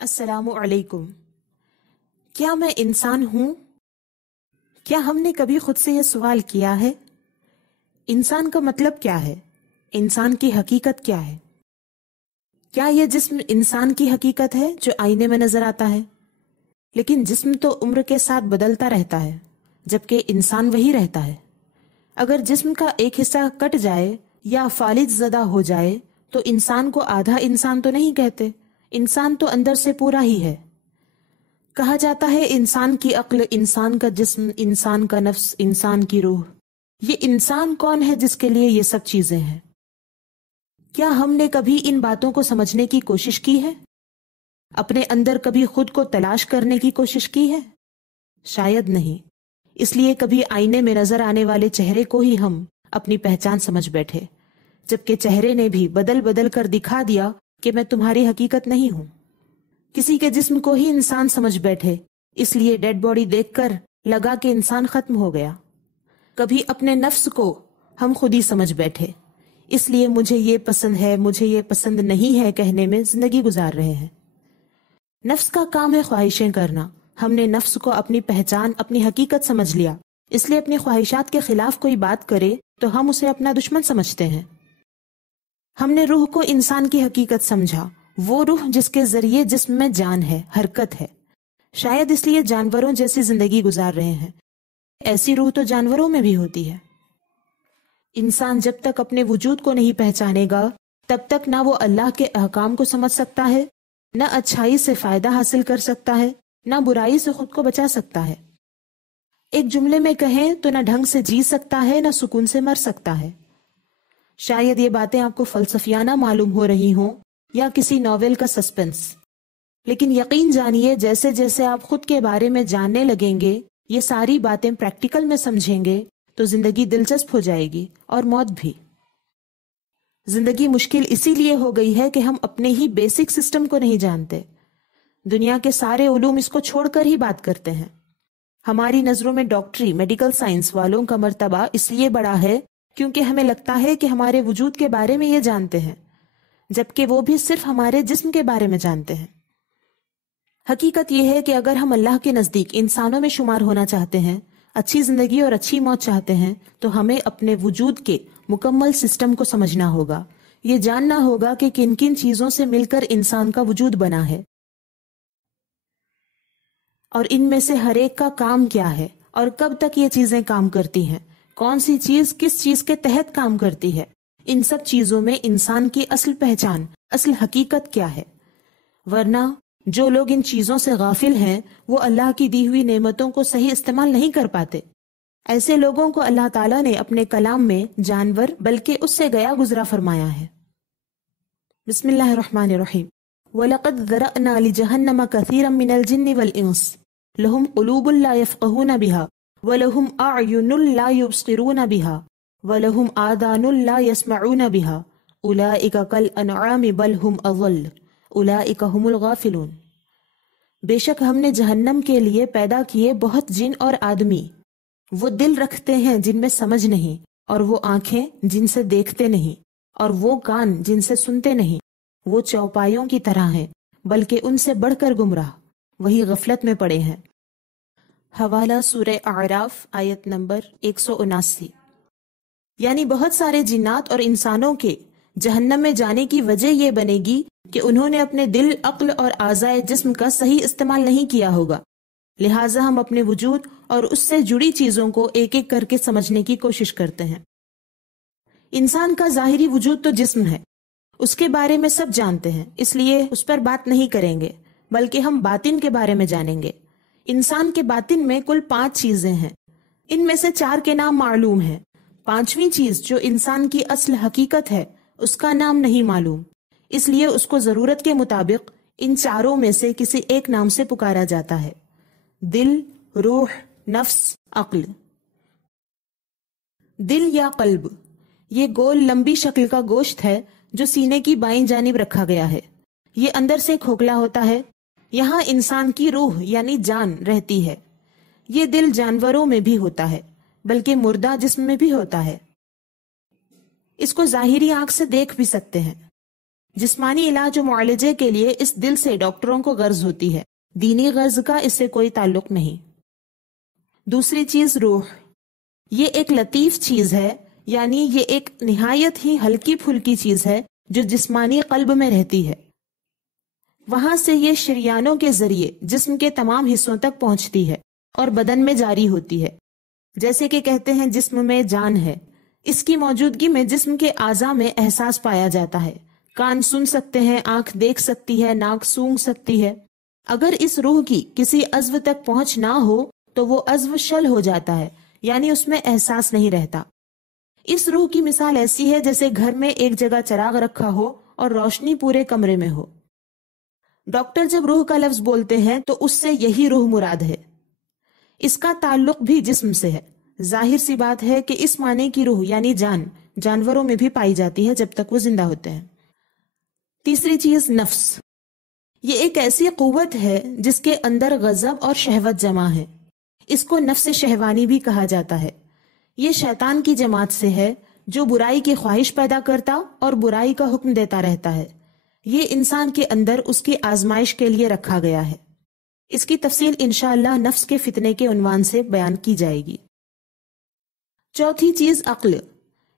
السلام علیکم۔ کیا میں انسان ہوں؟ کیا ہم نے کبھی خود سے یہ سوال کیا ہے؟ انسان کا مطلب کیا ہے؟ انسان کی حقیقت کیا ہے؟ کیا یہ جسم انسان کی حقیقت ہے جو آئینے میں نظر آتا ہے؟ لیکن جسم تو عمر کے ساتھ بدلتا رہتا ہے، جبکہ انسان وہی رہتا ہے۔ اگر جسم کا ایک حصہ کٹ جائے یا فالج زدہ ہو جائے تو انسان کو آدھا انسان تو نہیں کہتے، انسان تو اندر سے پورا ہی ہے۔ کہا جاتا ہے انسان کی عقل، انسان کا جسم، انسان کا نفس، انسان کی روح۔ یہ انسان کون ہے جس کے لیے یہ سب چیزیں ہیں؟ کیا ہم نے کبھی ان باتوں کو سمجھنے کی کوشش کی ہے؟ اپنے اندر کبھی خود کو تلاش کرنے کی کوشش کی ہے؟ شاید نہیں۔ اس لیے کبھی آئینے میں نظر آنے والے چہرے کو ہی ہم اپنی پہچان سمجھ بیٹھے، جبکہ چہرے نے بھی بدل بدل کر دکھا دیا کہ میں تمہاری حقیقت نہیں ہوں۔ کسی کے جسم کو ہی انسان سمجھ بیٹھے، اس لیے ڈیڈ باڈی دیکھ کر لگا کہ انسان ختم ہو گیا۔ کبھی اپنے نفس کو ہم خود ہی سمجھ بیٹھے، اس لیے مجھے یہ پسند ہے، مجھے یہ پسند نہیں ہے کہنے میں زندگی گزار رہے ہیں۔ نفس کا کام ہے خواہشیں کرنا۔ ہم نے نفس کو اپنی پہچان، اپنی حقیقت سمجھ لیا، اس لیے اپنی خواہشات کے خلاف کوئی بات کرے تو ہم اسے اپنا دشمن سمجھتے ہیں۔ ہم نے روح کو انسان کی حقیقت سمجھا، وہ روح جس کے ذریعے جسم میں جان ہے، حرکت ہے۔ شاید اس لیے جانوروں جیسی زندگی گزار رہے ہیں۔ ایسی روح تو جانوروں میں بھی ہوتی ہے۔ انسان جب تک اپنے وجود کو نہیں پہچانے گا تب تک نہ وہ اللہ کے احکام کو سمجھ سکتا ہے، نہ اچھائی سے فائدہ حاصل کر سکتا ہے، نہ برائی سے خود کو بچا سکتا ہے۔ ایک جملے میں کہیں تو نہ ڈھنگ سے جی سکتا ہے، نہ سکون سے مر سکتا ہے۔ شاید یہ باتیں آپ کو فلسفیانہ معلوم ہو رہی ہوں یا کسی ناول کا سسپنس، لیکن یقین جانیے جیسے جیسے آپ خود کے بارے میں جاننے لگیں گے، یہ ساری باتیں پریکٹیکل میں سمجھیں گے تو زندگی دلچسپ ہو جائے گی، اور موت بھی۔ زندگی مشکل اسی لیے ہو گئی ہے کہ ہم اپنے ہی بیسک سسٹم کو نہیں جانتے۔ دنیا کے سارے علوم اس کو چھوڑ کر ہی بات کرتے ہیں۔ ہماری نظروں میں ڈاکٹری، میڈیکل سائنس والوں کا مرتبہ اس لیے بڑا ہے کیونکہ ہمیں لگتا ہے کہ ہمارے وجود کے بارے میں یہ جانتے ہیں، جبکہ وہ بھی صرف ہمارے جسم کے بارے میں جانتے ہیں۔ حقیقت یہ ہے کہ اگر ہم اللہ کے نزدیک انسانوں میں شمار ہونا چاہتے ہیں، اچھی زندگی اور اچھی موت چاہتے ہیں، تو ہمیں اپنے وجود کے مکمل سسٹم کو سمجھنا ہوگا۔ یہ جاننا ہوگا کہ کن کن چیزوں سے مل کر انسان کا وجود بنا ہے، اور ان میں سے ہر ایک کا کام کیا ہے، اور کب تک یہ چیزیں کام کرتی ہیں، کون سی چیز کس چیز کے تحت کام کرتی ہے۔ ان سب چیزوں میں انسان کی اصل پہچان، اصل حقیقت کیا ہے۔ ورنہ جو لوگ ان چیزوں سے غافل ہیں وہ اللہ کی دی ہوئی نعمتوں کو صحیح استعمال نہیں کر پاتے۔ ایسے لوگوں کو اللہ تعالیٰ نے اپنے کلام میں جانور بلکہ اس سے گیا گزرا فرمایا ہے۔ بسم اللہ الرحمن الرحیم۔ وَلَقَدْ ذَرَأْنَا لِجَهَنَّمَ كَثِيرًا مِنَ الْجِنِّ وَالْإِنسِ لَهُمْ قُلُوبٌ لَا يَفْقَهُونَ بِهَا وَلَهُمْ أَعْيُنٌ لَا يُبْصِرُونَ بِهَا وَلَهُمْ آذَانٌ لَا يَسْمَعُونَ بِهَا أُولَئِكَ كَالْأَنْعَامِ بَلْ هُمْ أَضَلُّ أُولَئِكَ هُمُ الْغَافِلُونَ۔ بے شک ہم نے جہنم کے لیے پیدا کیے بہت جن اور آدمی، وہ دل رکھتے ہیں جن میں سمجھ نہیں، اور وہ آنکھیں جن سے دیکھتے نہیں، اور وہ کان جن سے سنتے نہیں۔ وہ چوپایوں کی طرح ہیں بلکہ ان سے بڑھ کر گمراہ، وہی غفلت میں پڑے ہیں۔ حوالہ سورہ اعراف آیت نمبر 179۔ یعنی بہت سارے جنات اور انسانوں کے جہنم میں جانے کی وجہ یہ بنے گی کہ انہوں نے اپنے دل، عقل اور اعضائے جسم کا صحیح استعمال نہیں کیا ہوگا۔ لہٰذا ہم اپنے وجود اور اس سے جڑی چیزوں کو ایک ایک کر کے سمجھنے کی کوشش کرتے ہیں۔ انسان کا ظاہری وجود تو جسم ہے، اس کے بارے میں سب جانتے ہیں، اس لیے اس پر بات نہیں کریں گے، بلکہ ہم باطن کے بارے میں جانیں گے۔ انسان کے باطن میں کل 5 چیزیں ہیں، ان میں سے 4 کے نام معلوم ہیں۔ 5ویں چیز جو انسان کی اصل حقیقت ہے، اس کا نام نہیں معلوم، اس لیے اس کو ضرورت کے مطابق ان 4 میں سے کسی ایک نام سے پکارا جاتا ہے: دل، روح، نفس، عقل۔ دل یا قلب یہ گول لمبی شکل کا گوشت ہے جو سینے کی بائیں جانب رکھا گیا ہے۔ یہ اندر سے کھوکھلا ہوتا ہے، یہاں انسان کی روح یعنی جان رہتی ہے۔ یہ دل جانوروں میں بھی ہوتا ہے، بلکہ مردہ جسم میں بھی ہوتا ہے۔ اس کو ظاہری آنکھ سے دیکھ بھی سکتے ہیں۔ جسمانی علاج و معالجے کے لیے اس دل سے ڈاکٹروں کو غرض ہوتی ہے، دینی غرض کا اس سے کوئی تعلق نہیں۔ دوسری چیز روح، یہ ایک لطیف چیز ہے، یعنی یہ ایک نہایت ہی ہلکی پھلکی چیز ہے جو جسمانی قلب میں رہتی ہے، وہاں سے یہ شریانوں کے ذریعے جسم کے تمام حصوں تک پہنچتی ہے اور بدن میں جاری ہوتی ہے۔ جیسے کہ کہتے ہیں جسم میں جان ہے، اس کی موجودگی میں جسم کے اعضاء میں احساس پایا جاتا ہے، کان سن سکتے ہیں، آنکھ دیکھ سکتی ہے، ناک سونگھ سکتی ہے۔ اگر اس روح کی کسی عضو تک پہنچ نہ ہو تو وہ عضو شل ہو جاتا ہے، یعنی اس میں احساس نہیں رہتا۔ اس روح کی مثال ایسی ہے جیسے گھر میں ایک جگہ چراغ رکھا ہو اور روشنی پورے کمرے میں ہو۔ ڈاکٹر جب روح کا لفظ بولتے ہیں تو اس سے یہی روح مراد ہے۔ اس کا تعلق بھی جسم سے ہے۔ ظاہر سی بات ہے کہ اس معنی کی روح یعنی جان جانوروں میں بھی پائی جاتی ہے جب تک وہ زندہ ہوتے ہیں۔ تیسری چیز نفس، یہ ایک ایسی قوت ہے جس کے اندر غضب اور شہوت جمع ہے، اس کو نفس شہوانی بھی کہا جاتا ہے۔ یہ شیطان کی جماعت سے ہے جو برائی کی خواہش پیدا کرتا اور برائی کا حکم دیتا رہتا ہے۔ یہ انسان کے اندر اس کی آزمائش کے لیے رکھا گیا ہے۔ اس کی تفصیل انشاءاللہ نفس کے فتنے کے عنوان سے بیان کی جائے گی۔ چوتھی چیز عقل،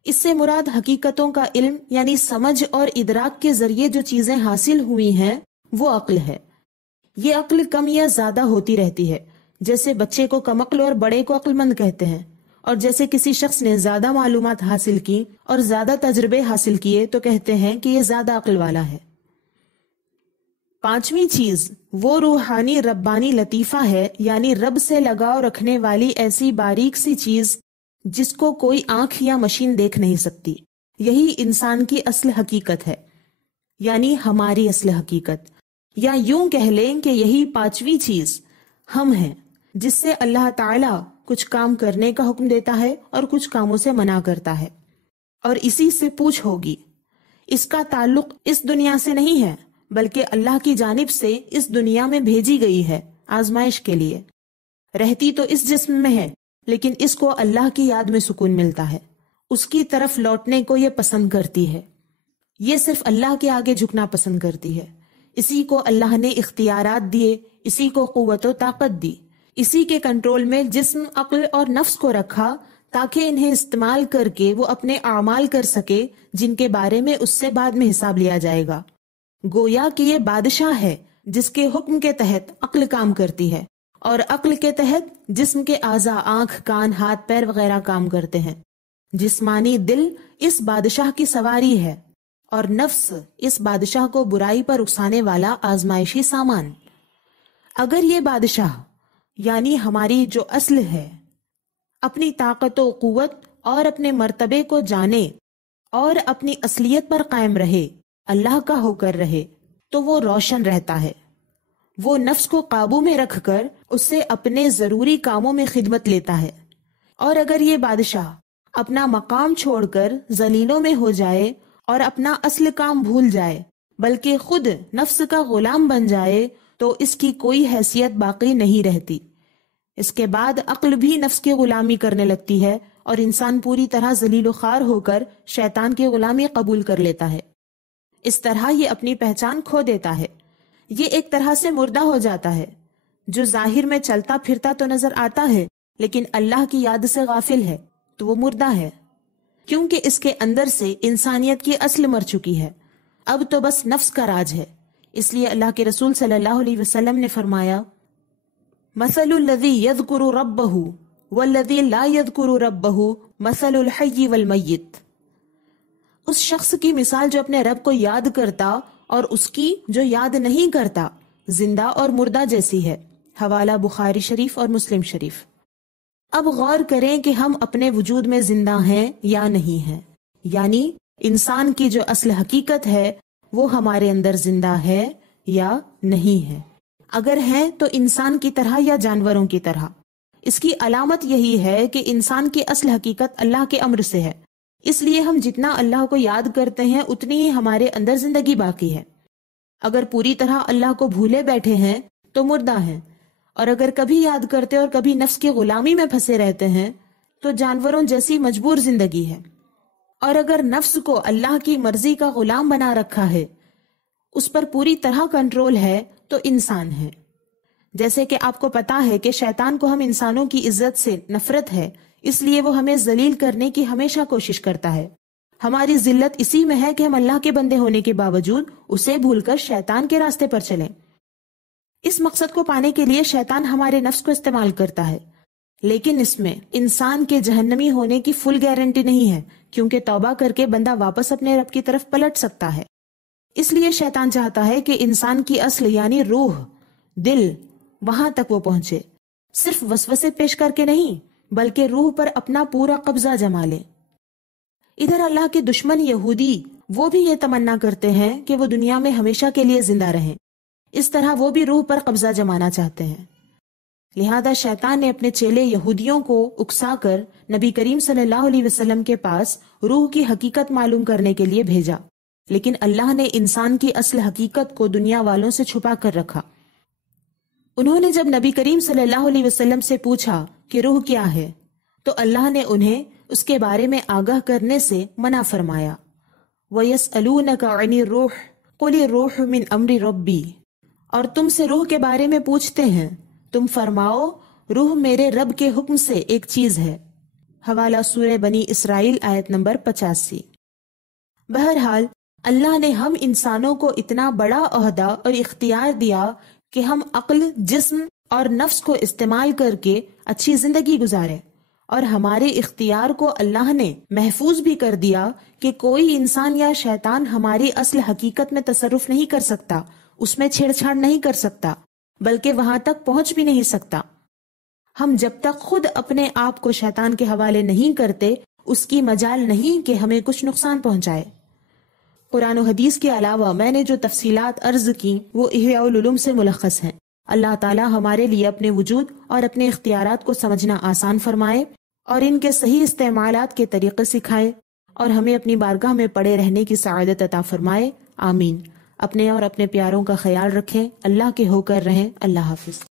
اس سے مراد حقیقتوں کا علم یعنی سمجھ اور ادراک کے ذریعے جو چیزیں حاصل ہوئی ہیں وہ عقل ہے۔ یہ عقل کم یا زیادہ ہوتی رہتی ہے، جیسے بچے کو کم عقل اور بڑے کو عقل مند کہتے ہیں، اور جیسے کسی شخص نے زیادہ معلومات حاصل کی اور زیادہ تجربے حاصل کیے تو کہتے ہیں کہ یہ زیادہ عقل والا ہے۔ پانچویں چیز وہ روحانی ربانی لطیفہ ہے، یعنی رب سے لگاؤ رکھنے والی ایسی باریک سی چیز جس کو کوئی آنکھ یا مشین دیکھ نہیں سکتی۔ یہی انسان کی اصل حقیقت ہے، یعنی ہماری اصل حقیقت، یا یوں کہہ لیں کہ یہی پانچویں چیز ہم ہیں، جس سے اللہ تعالیٰ کچھ کام کرنے کا حکم دیتا ہے اور کچھ کاموں سے منع کرتا ہے، اور اسی سے پوچھ ہوگی۔ اس کا تعلق اس دنیا سے نہیں ہے بلکہ اللہ کی جانب سے اس دنیا میں بھیجی گئی ہے آزمائش کے لیے۔ رہتی تو اس جسم میں ہے لیکن اس کو اللہ کی یاد میں سکون ملتا ہے، اس کی طرف لوٹنے کو یہ پسند کرتی ہے، یہ صرف اللہ کے آگے جھکنا پسند کرتی ہے۔ اسی کو اللہ نے اختیارات دیے، اسی کو قوت و طاقت دی، اسی کے کنٹرول میں جسم، عقل اور نفس کو رکھا تاکہ انہیں استعمال کر کے وہ اپنے اعمال کر سکے جن کے بارے میں اس سے بعد میں حساب لیا جائے گا۔ گویا کہ یہ بادشاہ ہے جس کے حکم کے تحت عقل کام کرتی ہے اور عقل کے تحت جسم کے اعضاء، آنکھ، کان، ہاتھ، پیر وغیرہ کام کرتے ہیں۔ جسمانی دل اس بادشاہ کی سواری ہے اور نفس اس بادشاہ کو برائی پر اکسانے والا آزمائشی سامان۔ اگر یہ بادشاہ یعنی ہماری جو اصل ہے اپنی طاقت و قوت اور اپنے مرتبے کو جانے اور اپنی اصلیت پر قائم رہے، اللہ کا ہو کر رہے، تو وہ روشن رہتا ہے۔ وہ نفس کو قابو میں رکھ کر اس سے اپنے ضروری کاموں میں خدمت لیتا ہے، اور اگر یہ بادشاہ اپنا مقام چھوڑ کر ذلیلوں میں ہو جائے اور اپنا اصل کام بھول جائے بلکہ خود نفس کا غلام بن جائے تو اس کی کوئی حیثیت باقی نہیں رہتی۔ اس کے بعد عقل بھی نفس کی غلامی کرنے لگتی ہے اور انسان پوری طرح ذلیل و خوار ہو کر شیطان کی غلامی قبول کر لیتا ہے۔ اس طرح یہ اپنی پہچان کھو دیتا ہے، یہ ایک طرح سے مردہ ہو جاتا ہے، جو ظاہر میں چلتا پھرتا تو نظر آتا ہے لیکن اللہ کی یاد سے غافل ہے تو وہ مردہ ہے، کیونکہ اس کے اندر سے انسانیت کی اصل مر چکی ہے، اب تو بس نفس کا راج ہے۔ اس لیے اللہ کے رسول صلی اللہ علیہ وسلم نے فرمایا، مثل الذی یذکر ربہ والذی لا یذکر ربہ مثل الحی والمیت۔ اس شخص کی مثال جو اپنے رب کو یاد کرتا اور اس کی جو یاد نہیں کرتا زندہ اور مردہ جیسی ہے۔ حوالہ بخاری شریف اور مسلم شریف۔ اب غور کریں کہ ہم اپنے وجود میں زندہ ہیں یا نہیں ہیں، یعنی انسان کی جو اصل حقیقت ہے وہ ہمارے اندر زندہ ہے یا نہیں ہے۔ اگر ہیں تو انسان کی طرح یا جانوروں کی طرح۔ اس کی علامت یہی ہے کہ انسان کی اصل حقیقت اللہ کے امر سے ہے، اس لیے ہم جتنا اللہ کو یاد کرتے ہیں اتنی ہی ہمارے اندر زندگی باقی ہے۔ اگر پوری طرح اللہ کو بھولے بیٹھے ہیں تو مردہ ہیں، اور اگر کبھی یاد کرتے اور کبھی نفس کی غلامی میں پھنسے رہتے ہیں تو جانوروں جیسی مجبور زندگی ہے۔ اور اگر نفس کو اللہ کی مرضی کا غلام بنا رکھا ہے اس پر پوری طرح کنٹرول ہے تو انسان ہے۔ جیسے کہ آپ کو پتا ہے کہ شیطان کو ہم انسانوں کی عزت سے نفرت ہے، اس لیے وہ ہمیں ذلیل کرنے کی ہمیشہ کوشش کرتا ہے۔ ہماری ذلت اسی میں ہے کہ ہم اللہ کے بندے ہونے کے باوجود اسے بھول کر شیطان کے راستے پر چلیں۔ اس مقصد کو پانے کے لیے شیطان ہمارے نفس کو استعمال کرتا ہے، لیکن اس میں انسان کے جہنمی ہونے کی فل گارنٹی نہیں ہے، کیونکہ توبہ کر کے بندہ واپس اپنے رب کی طرف پلٹ سکتا ہے۔ اس لیے شیطان چاہتا ہے کہ انسان کی اصل یعنی روح، دل، وہاں تک وہ پہنچے، صرف وسوسے پیش کر کے نہیں بلکہ روح پر اپنا پورا قبضہ جما لے۔ ادھر اللہ کے دشمن یہودی وہ بھی یہ تمنا کرتے ہیں کہ وہ دنیا میں ہمیشہ کے لیے زندہ رہیں، اس طرح وہ بھی روح پر قبضہ جمانا چاہتے ہیں۔ لہذا شیطان نے اپنے چیلے یہودیوں کو اکسا کر نبی کریم صلی اللہ علیہ وسلم کے پاس روح کی حقیقت معلوم کرنے کے لیے بھیجا، لیکن اللہ نے انسان کی اصل حقیقت کو دنیا والوں سے چھپا کر رکھا۔ انہوں نے جب نبی کریم صلی اللہ علیہ وسلم سے پوچھا کہ روح کیا ہے تو اللہ نے انہیں اس کے بارے میں آگاہ کرنے سے منع فرمایا۔ وَيَسْأَلُونَكَ عَنِ الرُّوحِ قُلِ الرُّوحُ مِنْ أَمْرِ رَبِّي، اور تم سے روح کے بارے میں پوچھتے ہیں، تم فرماؤ روح میرے رب کے حکم سے ایک چیز ہے۔ حوالہ سورہ بنی اسرائیل آیت نمبر 85۔ بہرحال اللہ نے ہم انسانوں کو اتنا بڑا عہدہ اور اختیار دیا کہ ہم عقل، جسم اور نفس کو استعمال کر کے اچھی زندگی گزارے، اور ہمارے اختیار کو اللہ نے محفوظ بھی کر دیا کہ کوئی انسان یا شیطان ہماری اصل حقیقت میں تصرف نہیں کر سکتا، اس میں چھیڑ چھاڑ نہیں کر سکتا، بلکہ وہاں تک پہنچ بھی نہیں سکتا۔ ہم جب تک خود اپنے آپ کو شیطان کے حوالے نہیں کرتے، اس کی مجال نہیں کہ ہمیں کچھ نقصان پہنچائے۔ قرآن و حدیث کے علاوہ میں نے جو تفصیلات عرض کی وہ احیاء العلوم سے ملخص ہیں۔ اللہ تعالی ہمارے لیے اپنے وجود اور اپنے اختیارات کو سمجھنا آسان فرمائے اور ان کے صحیح استعمالات کے طریقے سکھائے، اور ہمیں اپنی بارگاہ میں پڑے رہنے کی سعادت عطا فرمائے، آمین۔ اپنے اور اپنے پیاروں کا خیال رکھیں، اللہ کے ہو کر رہیں۔ اللہ حافظ۔